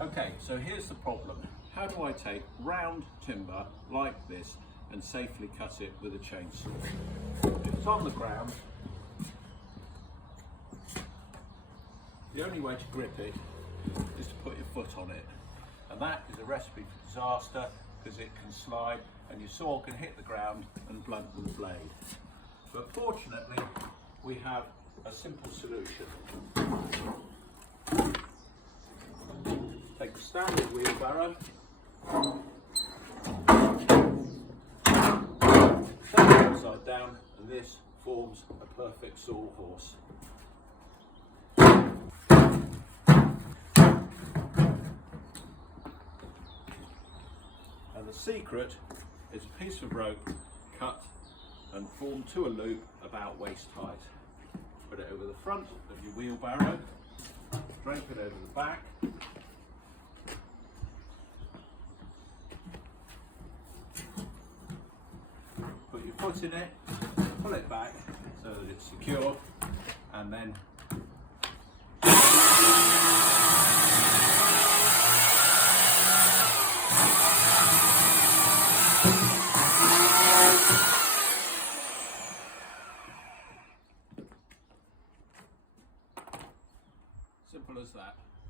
Okay, so here's the problem. How do I take round timber like this and safely cut it with a chainsaw? If it's on the ground, the only way to grip it is to put your foot on it. And that is a recipe for disaster because it can slide and your saw can hit the ground and blunt the blade. But fortunately, we have a simple solution. Take the standard wheelbarrow, turn it upside down, and this forms a perfect sawhorse. And the secret is a piece of rope cut and formed to a loop about waist height. Put it over the front of your wheelbarrow, drape it over the back, put your foot in it, pull it back so that it's secure, and then